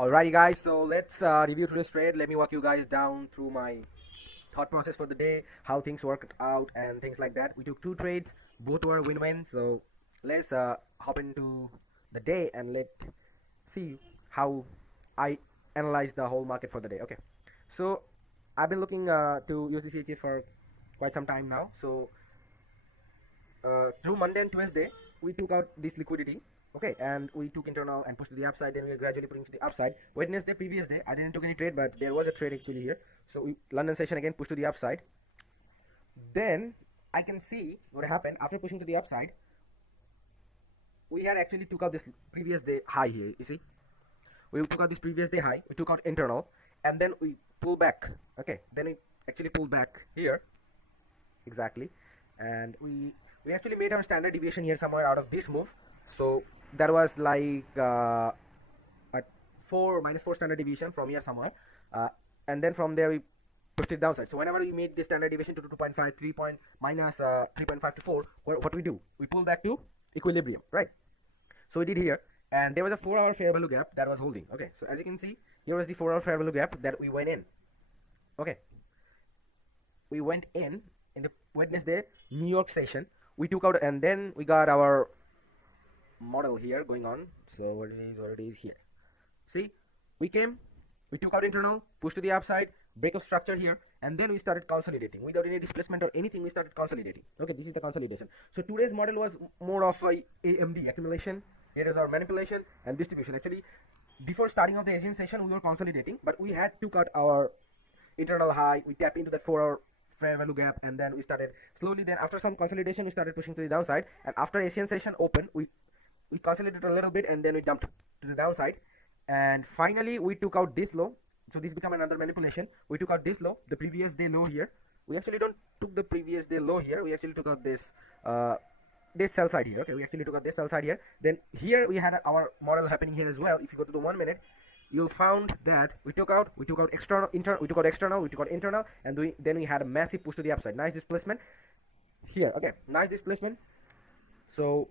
Alrighty guys, so let's review today's trade. Let me walk you guys down through my thought process for the day, how things worked out and things like that. We took two trades, both were win-win. So let's hop into the day and let's see how I analyze the whole market for the day. Okay, so I've been looking to use the CHF for quite some time now. So through Monday and Tuesday, we took out this liquidity. Okay, and we took internal and pushed to the upside. Then we are gradually putting to the upside. Wednesday, previous day, I didn't took any trade, but there was a trade actually here. So we London session again pushed to the upside. Then I can see what happened after pushing to the upside. We had actually took out this previous day high here. You see, we took out this previous day high. We took out internal, and then we pull back. Okay, then we actually pulled back here, exactly, and we actually made our standard deviation here somewhere out of this move. So that was like at 4 -4 standard deviation from here somewhere, and then from there we pushed it downside. So whenever we made this standard deviation to 2.5, 3 point minus 3.5 to 4, what we do? We pull back to equilibrium, right? So we did here, and there was a 4-hour fair value gap that was holding. Okay, so as you can see, here was the 4-hour fair value gap that we went in. Okay, we went in the Wednesday New York session. We took out, and then we got our model here going on. So what it is here. See, we came, we took out internal, pushed to the upside, break of structure here, and then we started consolidating without any displacement or anything. We started consolidating. Okay, this is the consolidation. So today's model was more of a AMD, accumulation. Here is our manipulation and distribution. Actually, before starting of the Asian session, we were consolidating, but we had to cut our internal high. We tap into that 4-hour fair value gap, and then we started slowly. Then after some consolidation, we started pushing to the downside, and after Asian session open, we consolidated a little bit, and then we dumped to the downside, and finally we took out this low. So this became another manipulation. We took out this low, the previous day low here. We actually don't took the previous day low here. We actually took out this this sell side here. Okay, we actually took out this sell side here. Then here we had our model happening here as well. If you go to the 1 minute, you'll found that we took out external, internal, we took out external, we took out internal, and then we had a massive push to the upside. Nice displacement here. Okay, nice displacement. So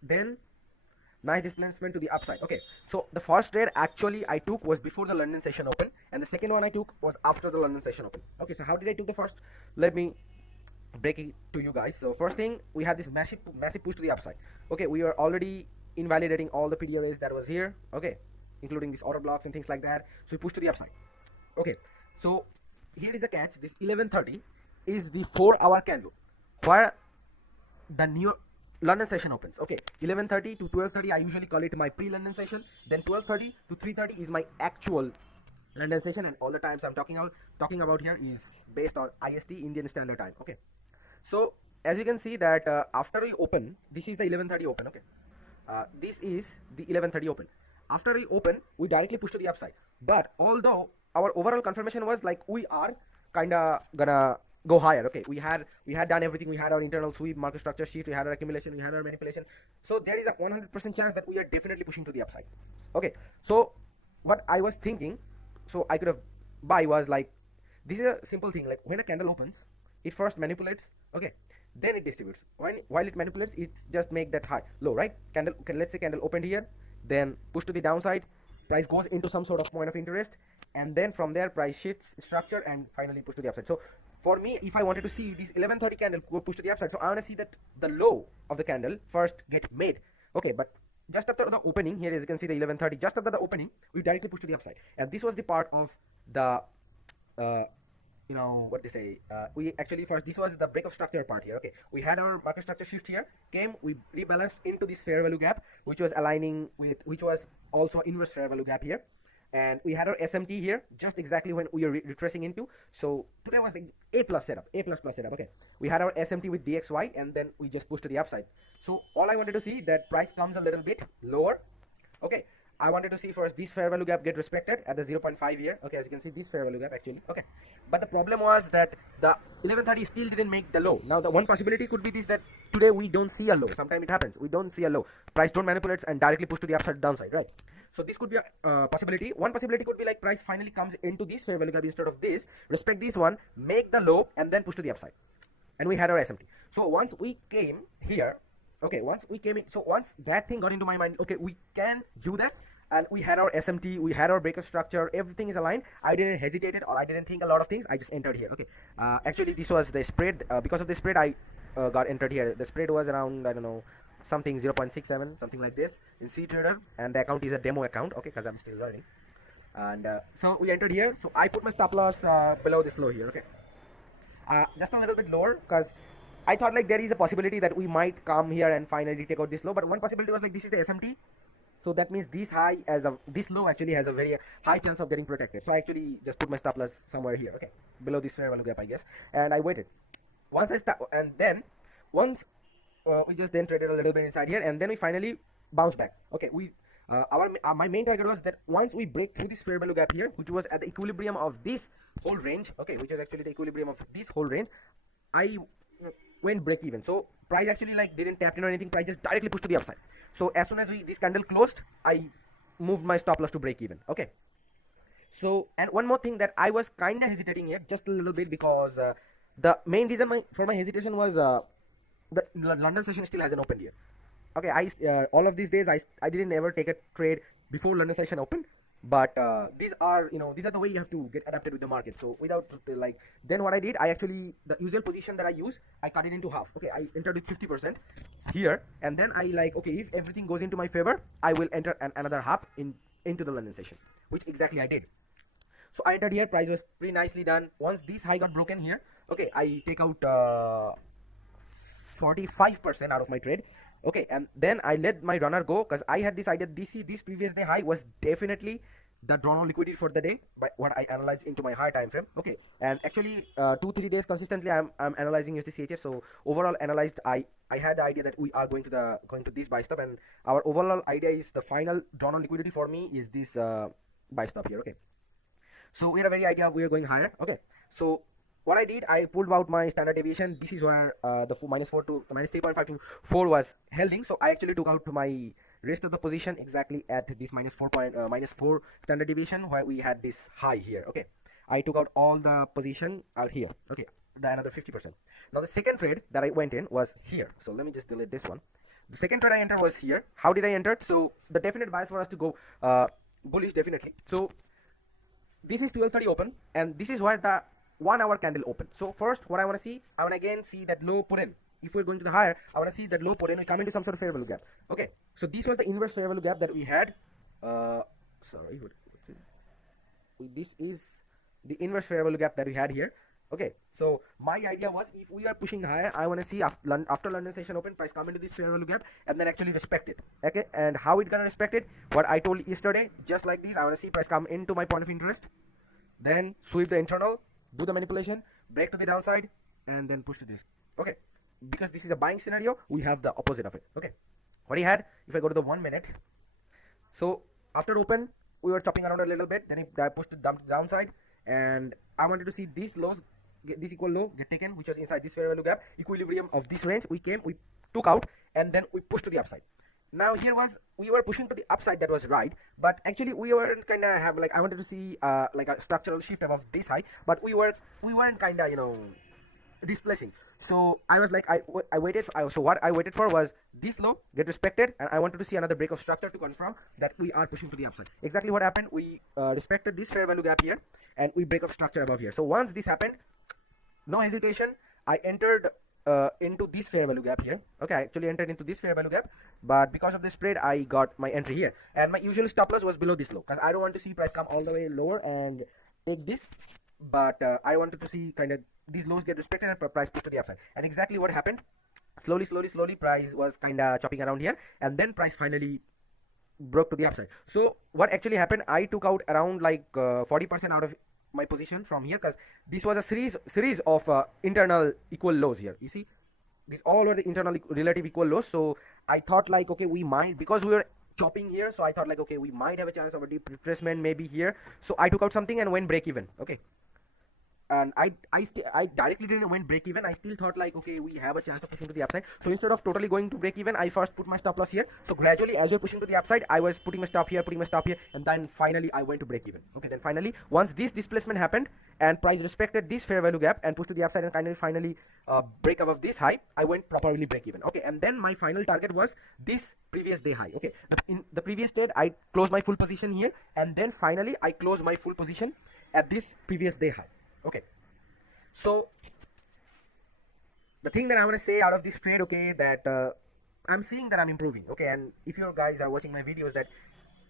then nice displacement to the upside. Okay, so the first trade actually I took was before the London session open, and the second one I took was after the London session open. Okay, so how did I took the first? Let me break it to you guys. So first thing, we had this massive push to the upside. Okay, we were already invalidating all the PDRAs that was here. Okay, including these order blocks and things like that. So we pushed to the upside. Okay, so here is the catch. This 11:30 is the 4-hour candle where the new London session opens. Okay, 11:30 to 12:30 I usually call it my pre-London session. Then 12:30 to 3:30 is my actual London session, and all the times I'm talking about here is based on IST, Indian Standard Time. Okay, so as you can see that after we open, this is the 11:30 open. Okay, this is the 11:30 open. After we open, we directly push to the upside. But although our overall confirmation was like we are kinda gonna go higher. Okay, we had done everything. We had our internal sweep, market structure shift, we had our accumulation, we had our manipulation. So there is a 100% chance that we are definitely pushing to the upside. Okay, so what I was thinking, so I could have buy was like, this is a simple thing. Like when a candle opens, it first manipulates. Okay, then it distributes. While it manipulates, it just make that high low, right? Candle, okay, let's say candle opened here, then push to the downside, price goes into some sort of point of interest, and then from there price shifts structure and finally push to the upside. So for me, if I wanted to see this 11:30 candle go push to the upside, so I want to see that the low of the candle first get made. Okay, but just after the opening here, as you can see the 11:30, just after the opening, we directly push to the upside, and this was the part of the you know what they say, we actually first, this was the break of structure part here. Okay, we had our market structure shift here, came, we rebalanced into this fair value gap, which was aligning with, which was also inverse fair value gap here, and we had our SMT here just exactly when we are retracing into. So today was the A plus setup. Okay, we had our SMT with DXY, and then we just pushed to the upside. So all I wanted to see that price comes a little bit lower. Okay, I wanted to see first this fair value gap get respected at the 0.5 here. Okay, as you can see, this fair value gap actually. Okay, but the problem was that the 11:30 still didn't make the low. Now the one possibility could be this, that today we don't see a low. Sometimes it happens, we don't see a low, price don't manipulate and directly push to the upside downside, right? So this could be a possibility. One possibility could be like price finally comes into this fair value gap instead of this, respect this one, make the low, and then push to the upside. And we had our SMT. So once we came here, okay, once we came in, so once that thing got into my mind, okay, we can do that, and we had our SMT, we had our breakup structure, everything is aligned. I didn't hesitate it, or I didn't think a lot of things. I just entered here. Okay, actually this was the spread. Because of the spread, I got entered here. The spread was around, I don't know, something 0.67, something like this in C trader, and the account is a demo account. Okay, because I'm still learning. And so we entered here. So I put my stop loss below this low here. Okay, just a little bit lower, because I thought like there is a possibility that we might come here and finally take out this low. But one possibility was like this is the SMT, so that means this high this low actually has a very high chance of getting protected. So I actually just put my stop loss somewhere here, okay, below this fair value gap, I guess, and I waited. Once I start, and then once we just then traded a little bit inside here, and then we finally bounced back. Okay, we my main target was that once we break through this fair value gap here, which was at the equilibrium of this whole range, okay, which is actually the equilibrium of this whole range, I went break even. So price actually like didn't tap in or anything, price just directly pushed to the upside. So as soon as this candle closed, I moved my stop loss to break even. Okay, so and one more thing that I was kind of hesitating here just a little bit, because the main reason for my hesitation was the London session still hasn't opened here. Okay, all of these days I didn't ever take a trade before London session opened, but these are the way you have to get adapted with the market. So without like, then what I did, I actually, the usual position that I use, I cut it into half. Okay, I entered with 50% here, and then I like, okay, if everything goes into my favor, I will enter another half into the London session, which exactly I did. So I entered here, price was pretty nicely done. Once this high got broken here, okay, I take out 45% out of my trade. Okay, and then I let my runner go, because I had decided this previous day high was definitely the drawn on liquidity for the day, by what I analyzed into my higher time frame. Okay, and actually 2-3 days consistently I'm analyzing USD So overall analyzed, I had the idea that we are going to this buy stop, and our overall idea is the final drawn on liquidity for me is this buy stop here. Okay, so we had a very idea of we are going higher. Okay, so what I did, I pulled out my standard deviation. This is where the -4 to -3.5 to 4 was holding. So I actually took out my rest of the position exactly at this -4 standard deviation, where we had this high here. Okay, I took out all the position out here. Okay, another 50%. Now the second trade that I went in was here. So let me just delete this one. The second trade I entered was here. How did I enter? So the definite bias for us to go bullish, definitely. So this is 12:30 open, and this is where the 1 hour candle open. So first, what I want to see, I want to again see that low put in. If we're going to the higher, I want to see that low put in. We come into some sort of fair value gap. Okay, so this was the inverse fair value gap that we had. Sorry, this is the inverse fair value gap that we had here. Okay, so my idea was, if we are pushing higher, I want to see after London session open, price come into this fair value gap and then actually respect it. Okay, and how it gonna respect it? What I told yesterday, just like this, I want to see price come into my point of interest, then sweep the internal, do the manipulation, break to the downside, and then push to this. Okay, because this is a buying scenario, we have the opposite of it. Okay, what he had, if I go to the 1 minute, so after open, we were chopping around a little bit, then I pushed the downside, and I wanted to see these lows, this equal low get taken, which was inside this fair value gap, equilibrium of this range. We took out, and then we pushed to the upside. Now here was, we were pushing to the upside, that was right, but actually we weren't kind of have like, I wanted to see like a structural shift above this high, but we weren't kind of displacing. So I was like, I waited. So what I waited for was this low get respected, and I wanted to see another break of structure to confirm that we are pushing to the upside. Exactly what happened. We respected this fair value gap here, and we break of structure above here. So once this happened, no hesitation, I entered into this fair value gap here. Okay, I actually entered into this fair value gap, but because of the spread, I got my entry here, and my usual stop loss was below this low, because I don't want to see price come all the way lower and take this, but I wanted to see kind of these lows get respected and price push to the upside. And exactly what happened, slowly price was kind of chopping around here, and then price finally broke to the upside. So what actually happened, I took out around like 40% out of my position from here, because this was a series of internal equal lows here. You see, these all were the internal relative equal lows. So I thought like, okay, we might, because we were chopping here, so I thought like, okay, we might have a chance of a deep retracement maybe here. So I took out something and went break even. Okay, and I directly didn't went break even. I still thought like, okay, we have a chance of pushing to the upside. So instead of totally going to break even, I first put my stop loss here. So gradually, as you're pushing to the upside, I was putting my stop here, and then finally I went to break even. Okay, then finally, once this displacement happened, and price respected this fair value gap and pushed to the upside and finally break above this high. I went properly break even. Okay, and then my final target was this previous day high. Okay, in the previous trade I closed my full position here, and then finally I closed my full position at this previous day high. Okay, so the thing that I want to say out of this trade, okay, that I'm seeing that I'm improving. Okay, and if you guys are watching my videos, that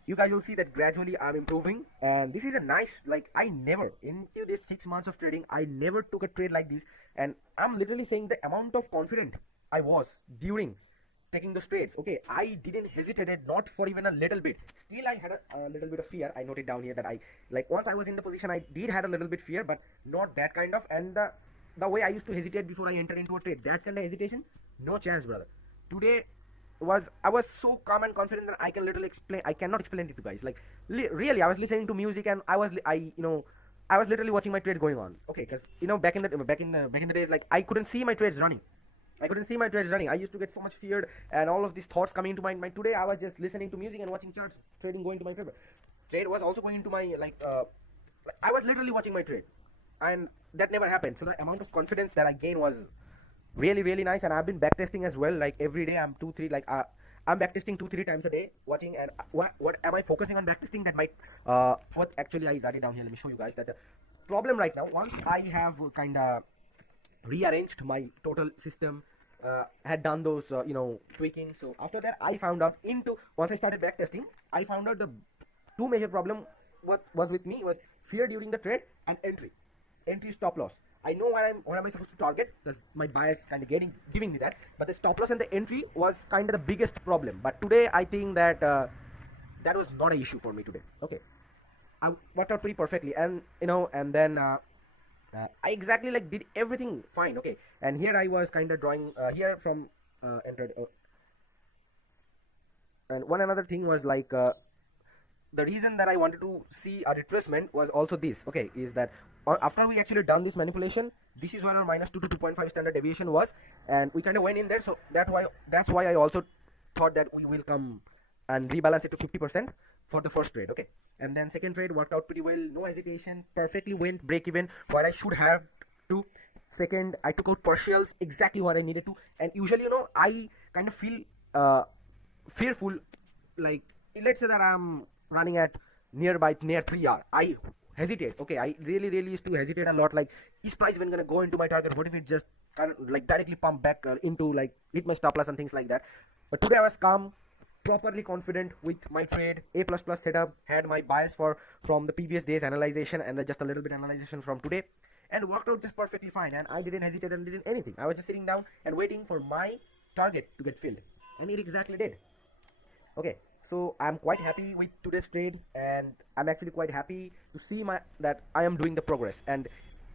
you guys will see that gradually I'm improving, and this is a nice, like, I never into this 6 months of trading I never took a trade like this, and I'm literally saying the amount of confident I was during taking those trades. Okay, I didn't hesitated, not for even a little bit. Still I had a little bit of fear. I noted down here that I, like, once I was in the position I did had a little bit fear, but not that kind of, and the way I used to hesitate before I entered into a trade, that kind of hesitation, no chance, brother. Today I was so calm and confident that I can literally explain. I cannot explain it to guys. Like, really, I was listening to music, and I was literally watching my trade going on. Okay, because back in the days, like, I couldn't see my trades running. I used to get so much feared, and all of these thoughts coming into my mind. Today I was just listening to music and watching charts, trading going to my favor. Trade was also going into my I was literally watching my trade, and that never happened. So the amount of confidence that I gained was really nice, and I've been backtesting as well. Like, every day I'm I'm backtesting 2-3 times a day, watching. And what am I focusing on backtesting? That might what actually I write it down here. Let me show you guys that the problem right now. Once I have kind of rearranged my total system, had done those tweaking. So after that, I found out once I started backtesting, I found out the two major problem what was with me was fear during the trade and entry stop loss. I know what am I supposed to target, because my bias kind of giving me that, but the stop loss and the entry was kind of the biggest problem. But today I think that that was not an issue for me today. Okay, I worked out pretty perfectly, and and then I exactly like did everything fine. Okay, and here I was kind of drawing here from entered, and one another thing was like the reason that I wanted to see a retracement was also this. Okay, is that after we actually done this manipulation, this is where our -2 to 2.5 standard deviation was, and we kind of went in there. So that's why I also thought that we will come and rebalance it to 50% for the first trade. Okay, and then second trade worked out pretty well, no hesitation, perfectly went break even what I should have to. Second, I took out partials, exactly what I needed to. And usually I kind of feel fearful, like, let's say that I'm running at near 3R, I hesitate. Okay, I really used to hesitate a lot, like, is price even gonna go into my target? What if it just kind of like directly pump back into, like, hit my stop loss and things like that? But today I was calm, properly confident with my trade, A++ setup, had my bias from the previous day's analyzation and just a little bit analyzation from today, and worked out just perfectly fine. And I didn't hesitate and didn't anything. I was just sitting down and waiting for my target to get filled, and it exactly did. Okay, so I'm quite happy with today's trade, and I'm actually quite happy to see that I am doing the progress. And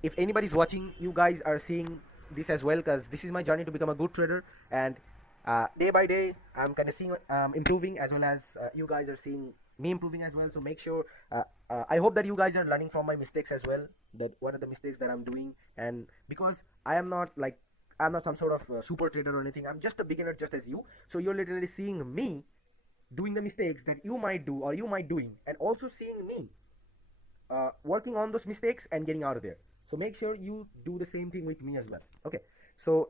if anybody's watching, you guys are seeing this as well, because this is my journey to become a good trader, and day by day I'm kind of seeing improving, as well as you guys are seeing me improving as well. So make sure I hope that you guys are learning from my mistakes as well, that what are the mistakes that I'm doing. And because I'm not some sort of super trader or anything, I'm just a beginner just as you. So you're literally seeing me doing the mistakes that you might do or you might doing, and also seeing me working on those mistakes and getting out of there. So make sure you do the same thing with me as well. Okay, so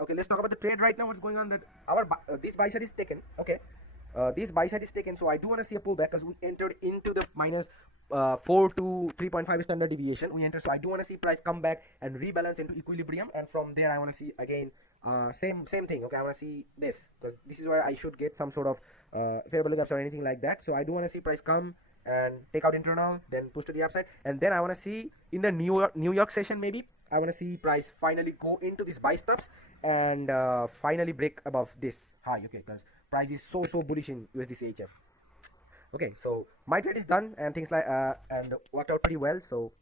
okay, let's talk about the trade right now. What's going on? That our this buy side is taken. Okay, this buy side is taken, so I do want to see a pullback, because we entered into the -4 to 3.5 standard deviation. We entered, so I do want to see price come back and rebalance into equilibrium, and from there I want to see again same thing. Okay, I want to see this, because this is where I should get some sort of fair value gaps or anything like that. So I do want to see price come and take out internal, then push to the upside, and then I want to see in the New York session, maybe I want to see price finally go into these buy stops and finally break above this high. Okay, because price is so bullish in USD CHF. Okay, so my trade is done, and things like and worked out pretty well. So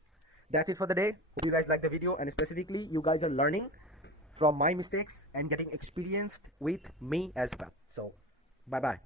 that's it for the day. Hope you guys like the video, and specifically you guys are learning from my mistakes and getting experienced with me as well. So bye bye.